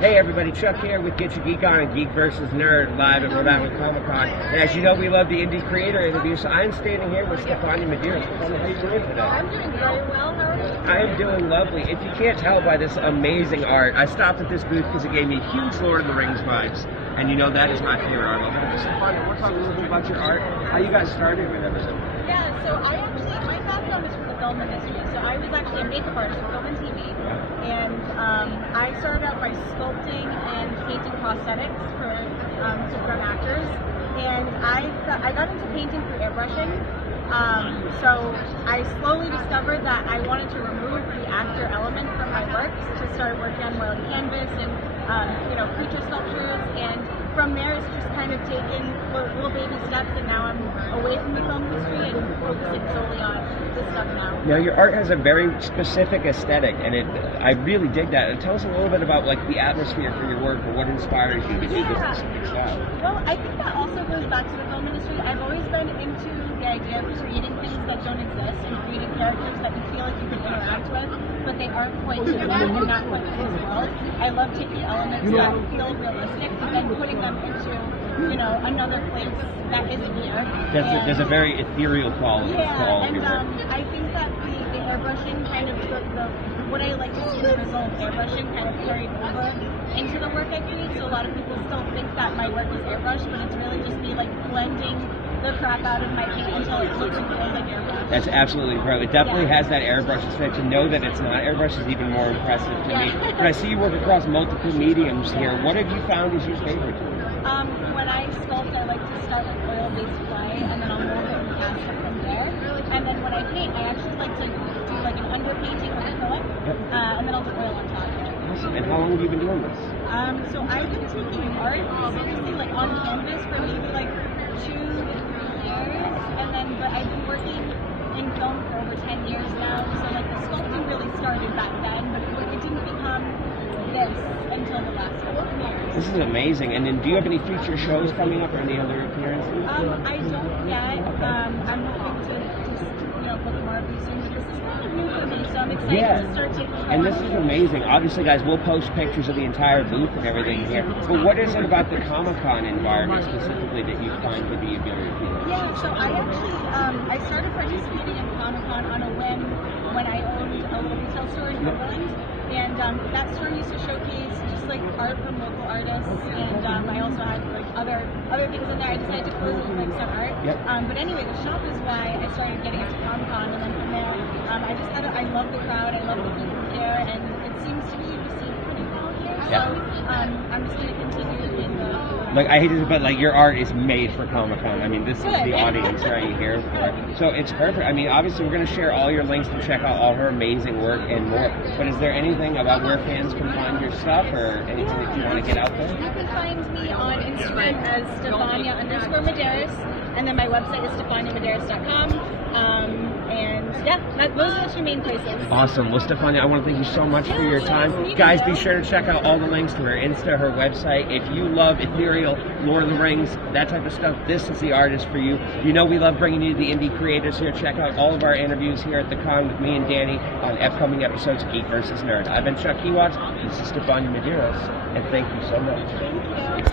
Hey everybody, Chuck here with GYGO and Geek vs. Nerd live at Rhode Island Comic-Con. And as you know, we love the indie creator interview, so I'm standing here with Stefania Medeiros. Stefania, how are you doing today? I'm doing very well. How are you? I am doing lovely. If you can't tell by this amazing art, I stopped at this booth because it gave me huge Lord of the Rings vibes. And you know that is my favorite art. Stefania, we'll talk a little bit about your art, how you got started with everything. Yeah, so my background is from the film industry. So I was actually a makeup artist for film and TV. And I started out by sculpting and painting prosthetics for different actors. And I got into painting through airbrushing. So I slowly discovered that I wanted to remove the actor element from my works to start working on more like canvas and creature sculptures. And from there, it's just kind of taken little baby steps, and now I'm away from the film industry and focusing solely on this stuff now. Now, your art has a very specific aesthetic, and I really dig that. And tell us a little bit about like the atmosphere for your work, or what inspires you to do this specific style. Well, I think that also goes back to the film industry. I've always been into the idea of creating things that don't exist and creating characters that you feel like you can interact with, but they aren't quite human and not quite in this world. I love taking elements that feel realistic and then putting them into another place that isn't here. There's a very ethereal quality to all of your work. I think that the airbrushing kind of what I like to see the result of airbrushing kind of carried over into the work I create. So a lot of people still think that my work is airbrushed, but it's really just me like blending the crap out of my paint until it looks really like airbrush. That's absolutely right. It definitely has that airbrush aesthetic. To know that it's not airbrush is even more impressive to me. But I see you work across multiple mediums here. What have you found is your favorite? When I sculpt, I like to start with oil-based clay, and then I'll mold it and cast it from there. And then when I paint, I actually like to do like an underpainting with acrylic, and then I'll do oil on top of it. Awesome. And how long have you been doing this? So I've been taking art seriously, like on canvas, for maybe like 2 to 3 years, but I've been working in film for over 10 years now. So like the sculpting really started back then, but it didn't become this until the last couple of years. This is amazing. And then do you have any future shows coming up or any other appearances? I don't yet. I'm hoping to just book more of these soon, but this is kind of new for me, so I'm excited to start taking And this is amazing. Obviously, guys, we'll post pictures of the entire booth and everything here. But what is it about the Comic-Con environment specifically that you find to be very appealing? Yeah, so I actually I started participating in Comic-Con on a whim when I owned a little retail store in Rhode Island. And that store used to showcase just like art from local artists, and I also had like other things in there. I decided to close it with like some art. But anyway, the shop is why I started getting into Comic-Con, and then from there, I love the crowd, I love the people here, and it seems to be received pretty well here. So I'm just going to continue in the. Like, I hate it, but like your art is made for Comic-Con. I mean, this is the audience right here for it. So it's perfect. I mean, obviously we're going to share all your links to check out all her amazing work and more. But is there anything about where fans can find your stuff or anything that you want to get out there? You can find me on Instagram as Stefania_Medeiros, and then my website is StefaniaMedeiros.com. Those are the 2 main places. Awesome. Well, Stefania, I want to thank you so much for your time. Guys, be sure to check out all the links to her Insta, her website. If you love ethereal, Lord of the Rings, that type of stuff, this is the artist for you. You know we love bringing you the indie creators here. Check out all of our interviews here at the con with me and Danny on upcoming episodes of Geek vs. Nerd. I've been Chuck This is Stefania Medeiros, and thank you so much. Thank you.